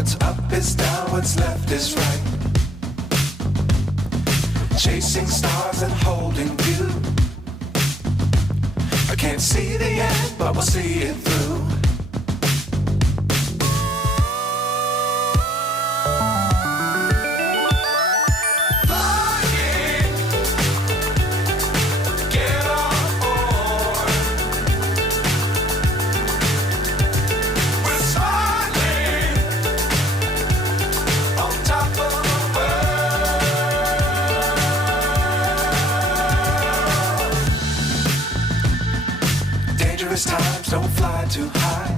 What's up is down, what's left is right. Chasing stars and holding you. I can't see the end, but we'll see it through. Times don't fly too high.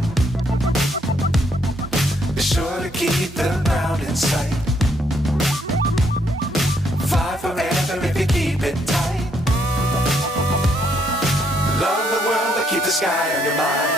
Be sure to keep the ground in sight. Fly forever if you keep it tight. Love the world but keep the sky on your mind.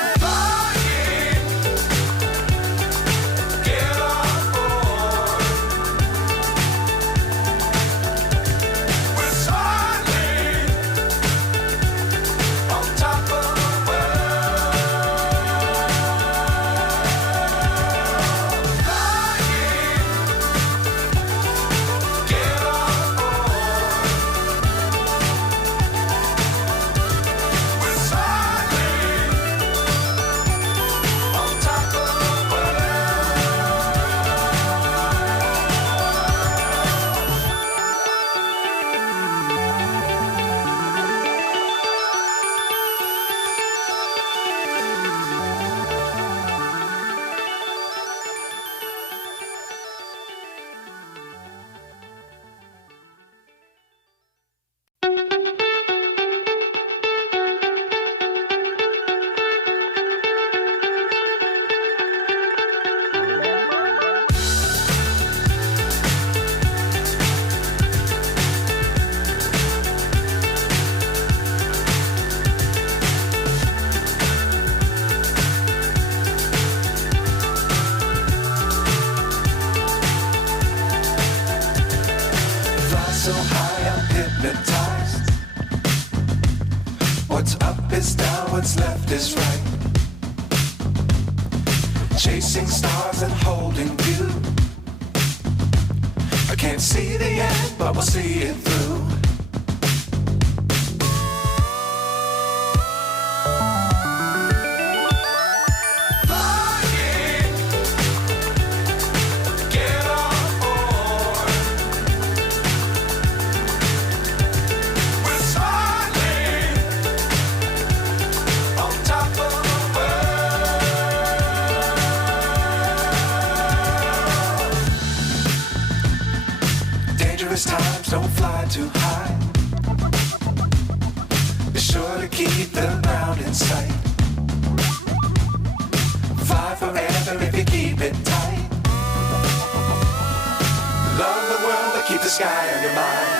So high I'm hypnotized. What's up is down, what's left is right. Chasing stars and holding you. I can't see the end, but we'll see it through. Times don't fly too high. Be sure to keep the ground in sight. Fly forever if you keep it tight. Love the world but keep the sky on your mind.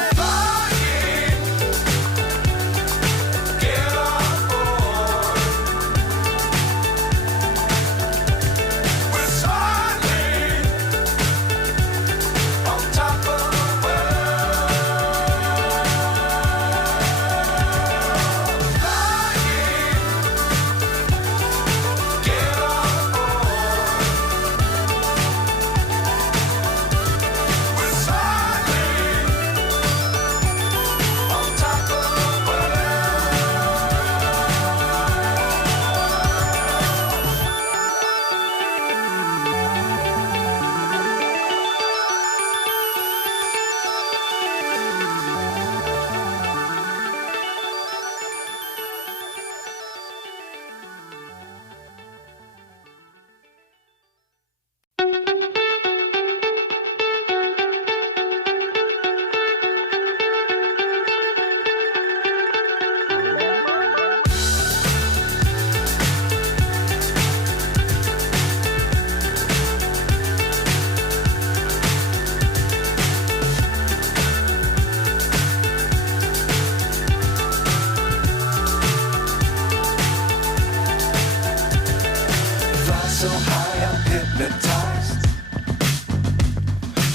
So high I'm hypnotized.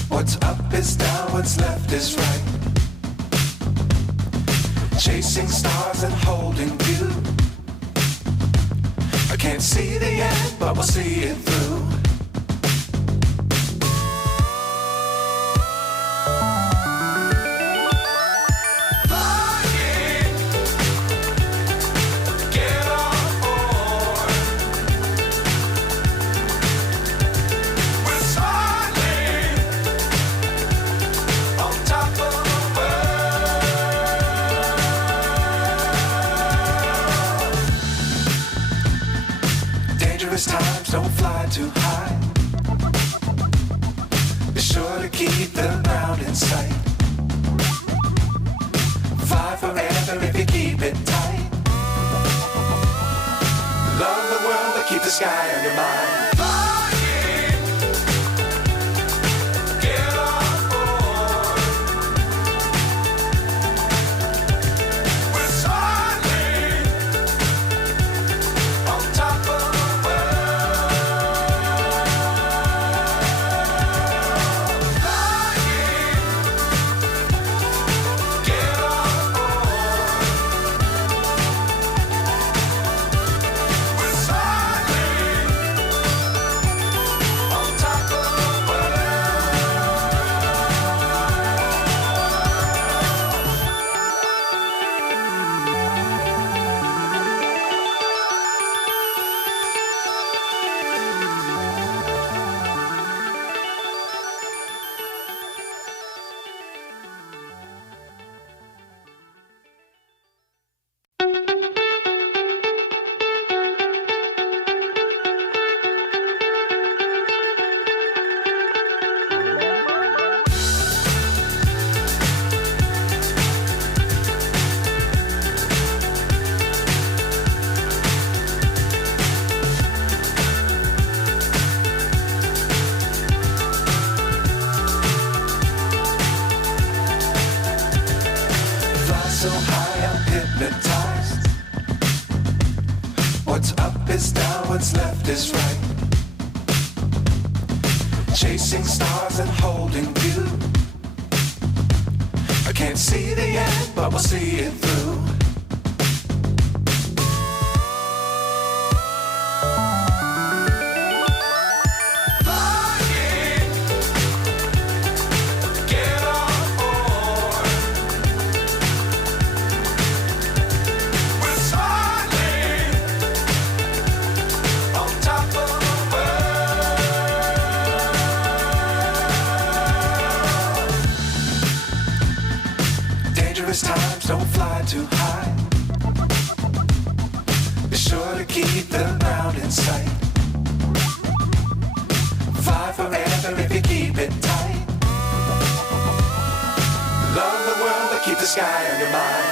What's up is down, what's left is right. Chasing stars and holding you. I can't see the end, but we'll see it through. don't fly too high. Be sure to keep the ground in sight. Fly forever if you keep it tight. Love the world, but keep the sky on your mind. So high I'm hypnotized. What's up is down, what's left is right. Chasing stars and holding you. I can't see the end, but we'll see it through. Times don't fly too high. Be sure to keep the ground in sight. Fly forever if you keep it tight. Love the world, but keep the sky on your mind.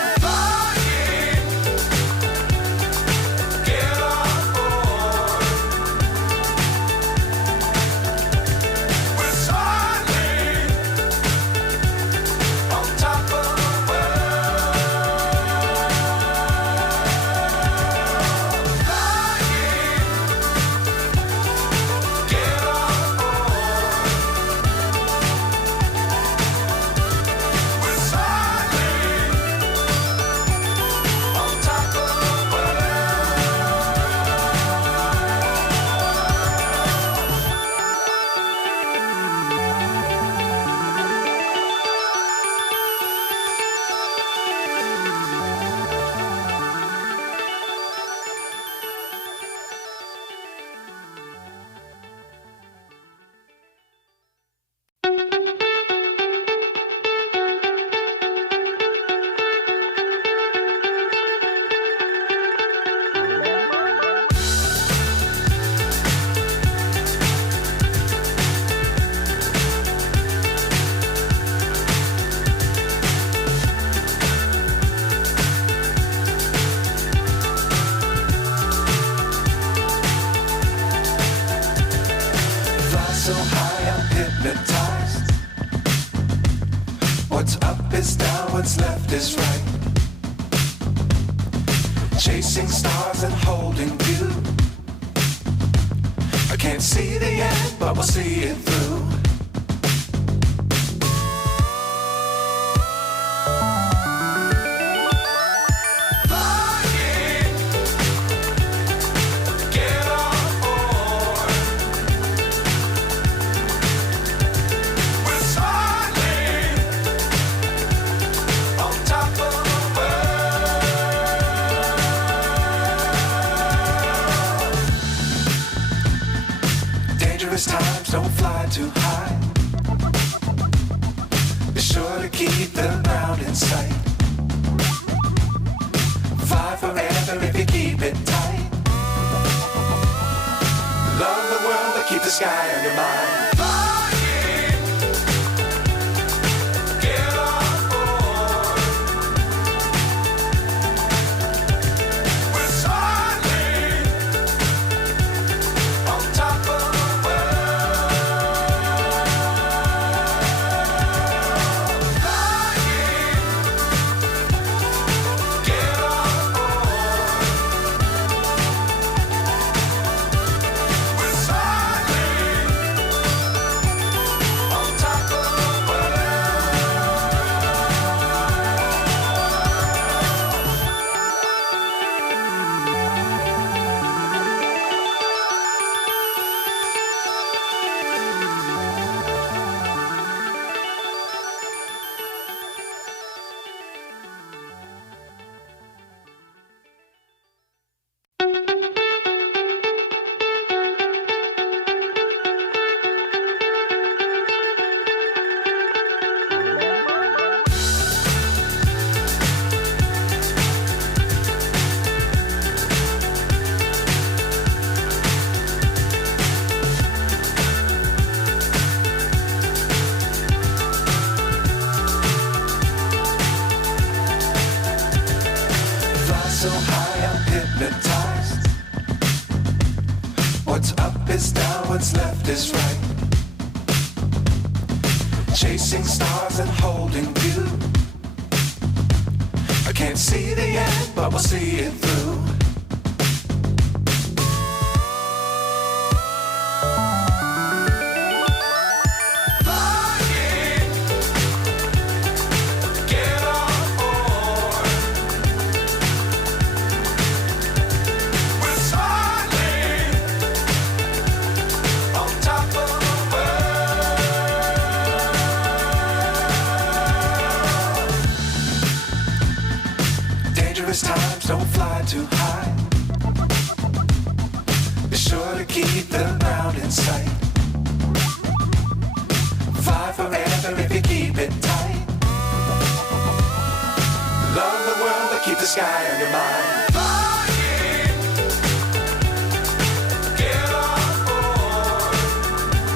So high I'm hypnotized. What's up is down, what's left is right. Chasing stars and holding you. I can't see the end, but we'll see it through. Times don't fly too high. Be sure to keep the ground in sight. Fly forever if you keep it tight. Love keep the sky on your mind. Flying, get on board. We're soaring on top of the world. Flying, get on board. We're soaring on top of the fly so high, I'm hypnotized. What's up is down, what's left is right. Chasing stars and holding you. I can't see the end, but we'll see it through. Flying, get on board. We're soaring on top of the world. Dangerous times, don't fly too high. Be sure to keep the ground in sight. Fly forever if you keep it tight. Love the world, but keep the sky on your mind.